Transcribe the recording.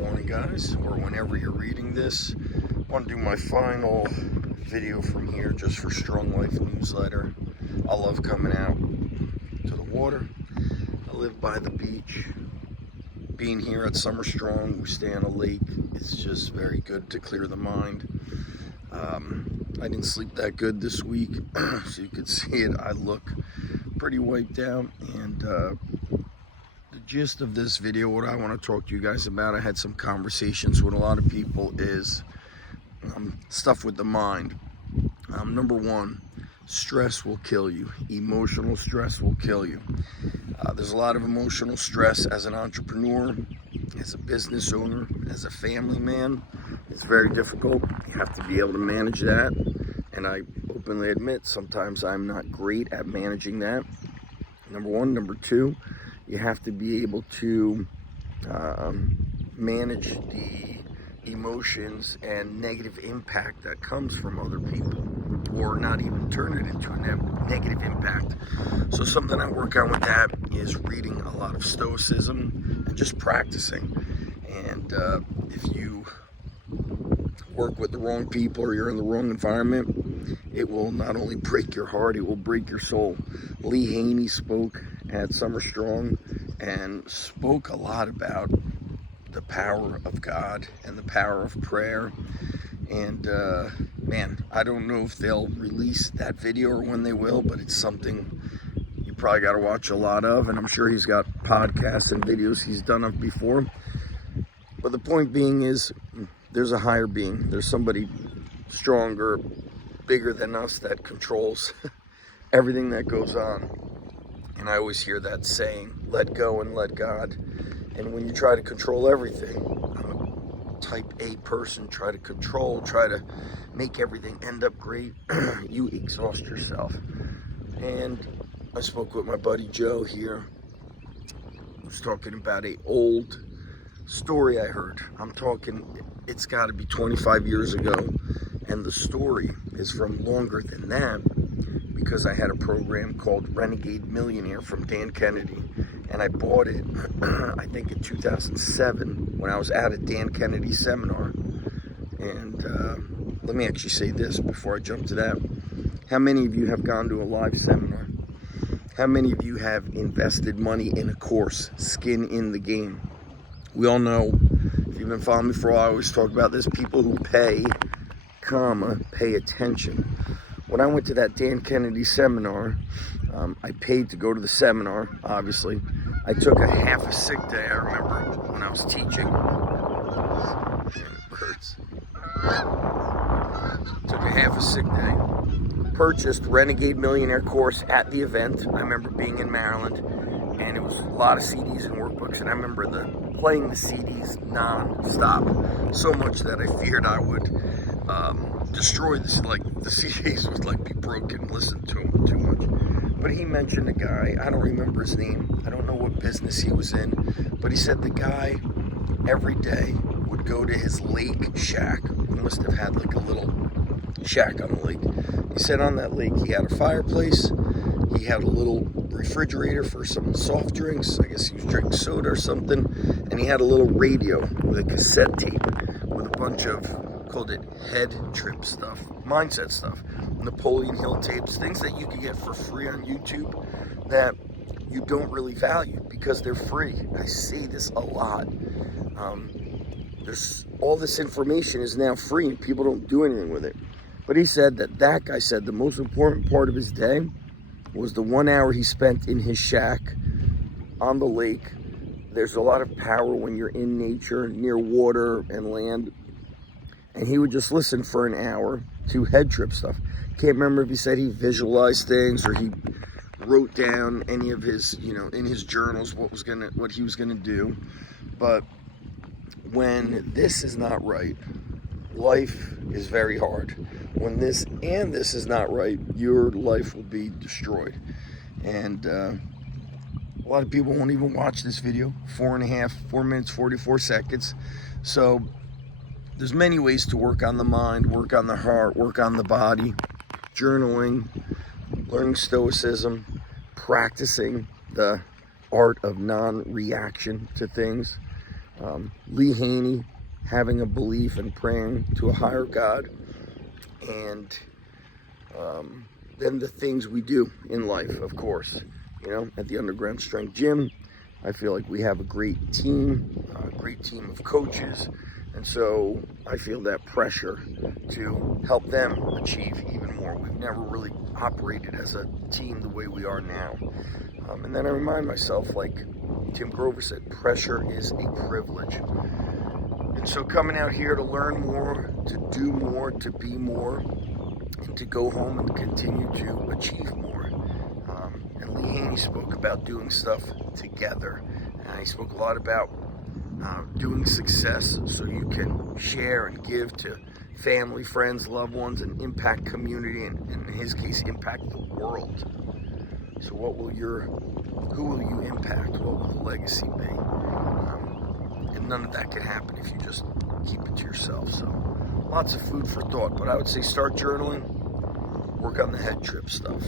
morning, guys, or whenever you're reading this. I want to do my final video from here just for Strong Life newsletter. I love coming out to the water. I live by the beach. Being here at Summer Strong, we stay on a lake. It's just very good to clear the mind. I didn't sleep that good this week, so you could see it. I look pretty wiped out, and the gist of this video, what I want to talk to you guys about, I had some conversations with a lot of people, is stuff with the mind. Number one, stress will kill you. Emotional stress will kill you. There's a lot of emotional stress as an entrepreneur, as a business owner, as a family man. It's very difficult. You have to be able to manage that. And I openly admit, sometimes I'm not great at managing that. Number one. Number two, you have to be able to manage the emotions and negative impact that comes from other people, or not even turn it into a negative impact. So something I work on with that is reading a lot of stoicism and just practicing. And if you work with the wrong people or you're in the wrong environment, it will not only break your heart, it will break your soul. Lee Haney spoke at Summer Strong and spoke a lot about the power of God and the power of prayer. And man, I don't know if they'll release that video or when they will, but it's something you probably got to watch a lot of. And I'm sure he's got podcasts and videos he's done of before. But the point being is, there's a higher being. There's somebody stronger, bigger than us that controls everything that goes on. And I always hear that saying, let go and let God. And when you try to control everything, I'm a type A person, try to control, try to make everything end up great, you exhaust yourself. And I spoke with my buddy Joe here. I was talking about an old story I heard. I'm talking, it's got to be 25 years ago, and the story is from longer than that, because I had a program called Renegade Millionaire from Dan Kennedy, and I bought it I think in 2007 when I was at a Dan Kennedy seminar. And let me actually say this before I jump to that. How many of you have gone to a live seminar? How many of you have invested money in a course, skin in the game? We all know, if you've been following me for a while, I always talk about this, people who pay, pay attention. When I went to that Dan Kennedy seminar, I paid to go to the seminar, obviously. I took a half a sick day, I remember, when I was teaching. It hurts. Took a half a sick day. Purchased Renegade Millionaire course at the event. I remember being in Maryland, and it was a lot of CDs and workbooks, and I remember playing the CDs non-stop, so much that I feared I would destroy this, like the CDs would like be broken, listen to them too much. But he mentioned a guy, I don't remember his name, I don't know what business he was in, but he said the guy every day would go to his lake shack. He must have had like a little shack on the lake. He said on that lake he had a fireplace, he had a little refrigerator for some soft drinks, I guess he was drinking soda or something, and he had a little radio with a cassette tape with a bunch of, called it head trip stuff, mindset stuff, Napoleon Hill tapes, things that you can get for free on YouTube that you don't really value because they're free. I say this a lot. There's all this information is now free and people don't do anything with it. But he said that guy said the most important part of his day was the 1 hour he spent in his shack on the lake. There's a lot of power when you're in nature, near water and land. And he would just listen for an hour to head trip stuff. Can't remember if he said he visualized things or he wrote down any of his, in his journals what he was gonna do. But when this is not right, life is very hard. When this and this is not right, your life will be destroyed. And a lot of people won't even watch this video. 4 minutes, 44 seconds. So there's many ways to work on the mind, work on the heart, work on the body, journaling, learning stoicism, practicing the art of non-reaction to things. Lee Haney, having a belief and praying to a higher God, and then the things we do in life, of course. At the Underground Strength Gym, I feel like we have a great team of coaches, and so I feel that pressure to help them achieve even more. We've never really operated as a team the way we are now. And then I remind myself, like Tim Grover said, pressure is a privilege. And so coming out here to learn more, to do more, to be more, and to go home and continue to achieve more. And Lee Haney spoke about doing stuff together. And he spoke a lot about doing success so you can share and give to family, friends, loved ones, and impact community, and in his case, impact the world. So who will you impact? What will the legacy be? And none of that can happen if you just keep it to yourself. So lots of food for thought, but I would say start journaling, work on the head trip stuff.